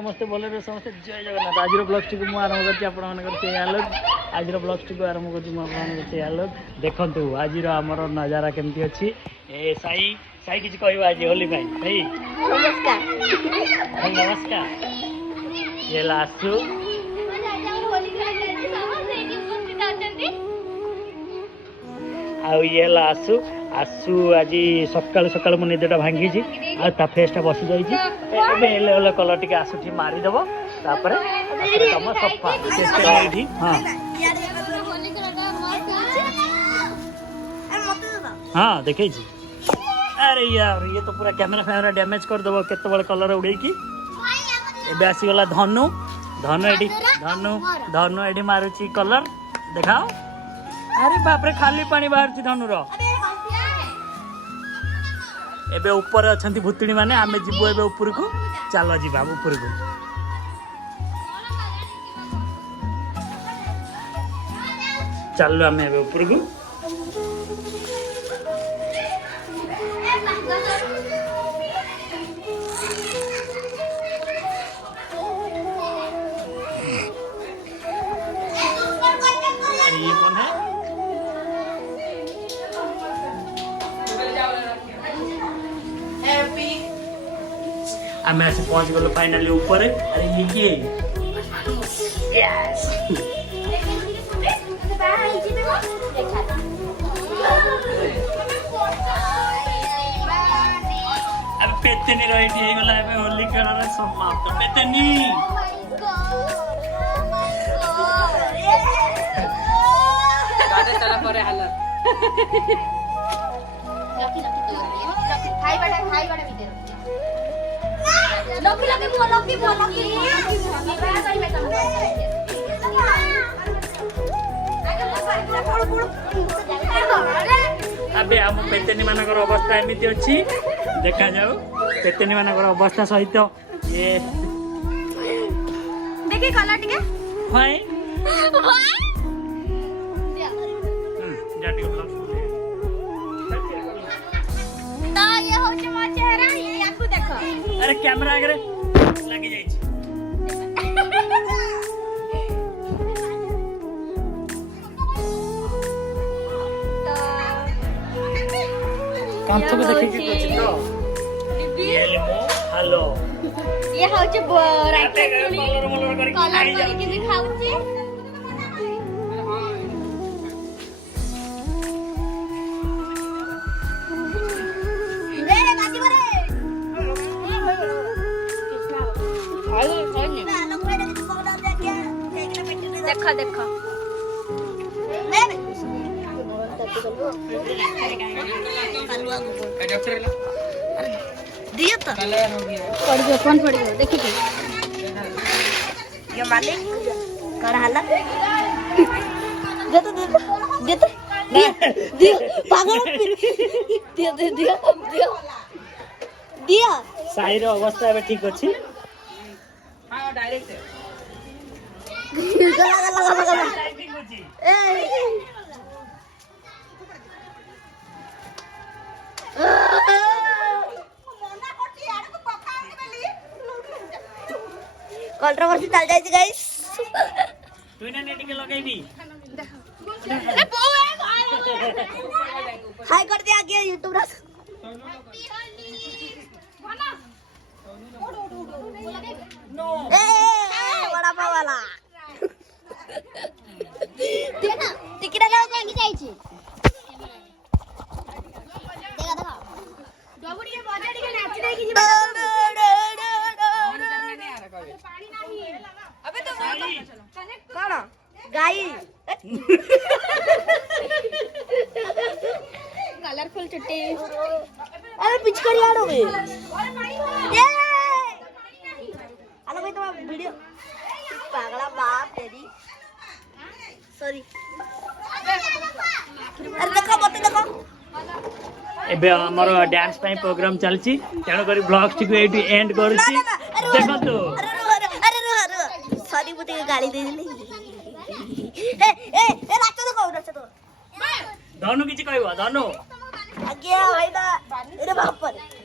समस्ते बोले समस्ते जय जगन्नाथ आज ब्लॉग्स टी को आरंभ कर आलोक आज ब्लॉग्स टी को आरंभ कर आलोक देखु आज आमर नजारा केमती अच्छी ए साई साई किसी कह आज होली भाई नमस्कार नमस्कार ये लासु आउ ये लासु आसु आज सकाल सकाल मो निदटा भांगी आ फेसटा बसी जाइए कलर टी आसुठी मारिदेव तापर तुम सफा हाँ हाँ देखे अरे यार ये तो पूरा कैमेरा फैमेरा डैमेज करदेव केत कलर उड़े एबे आसीगला धनु धनु एडी धनु धनु एडी मारुची कलर देखाओ अरे बाप रे खाली पानी बाहर धनुर एबे ऊपर अछंती भूतुणी माने आमे जिबो एबे ऊपर को चलो जीवा ऊपर को चलो आमे एबे ऊपर को ये कौन है आम आसी पहुंच गलो फाइनली ऊपर अरे ये किए यस अब पेतनी रही थी गला अब होली खेला समाप्त पेतनी गाड़ी चला परे हालत खाई बड़ा भीतर लकी लकी मो लकी अबे आम पेतेनी मानकर अवस्था एमती अच्छी देखा जाऊ पेतेनी मानकर अवस्था सहित ये देखि कलर टिके हाय तो ये हो छ मो चेहरा ये याकू देखो अरे कैमरा आगे लगी जाई काम तो देखि के कुछ तो ये लो हेलो ये हो छ राइट कलर कलर के दिखाउ छी देखो देखो दियो तो पड़ गयो कौन पड़ गयो देखि के ये मालिक कर हाला दे तो दियो पागल दियो दियो दियो साईर अवस्था एबे ठीक अछि हां डायरेक्ट गला ए कंट्रोवर्सी चल जाई छी गाइस तू ने नेटी के लगाईबी ए बो ए हाय कर दे आगे YouTube रा नो ए बड़ा पावाला देखा टिकट लगा के जाई छी देखा देखा डबुडी के बजा टिके नाच दे की पानी नहीं अबे तो कौन गाई कलरफुल चुट्टी अरे पिचकारी आड़ो में ये हेलो भाई तुम्हारा वीडियो पागला बाप तेरी सॉरी अरे देखो मत देखो एबे हमर डांस टाइम प्रोग्राम चलची तेणु करी ब्लॉग्स टी को एटी एंड करछि देखो तो अरे सॉरी मुझे गाली दे दिली ए नाचो तो धनु किछि कहबो धनु आगे भाई दा अरे बाप रे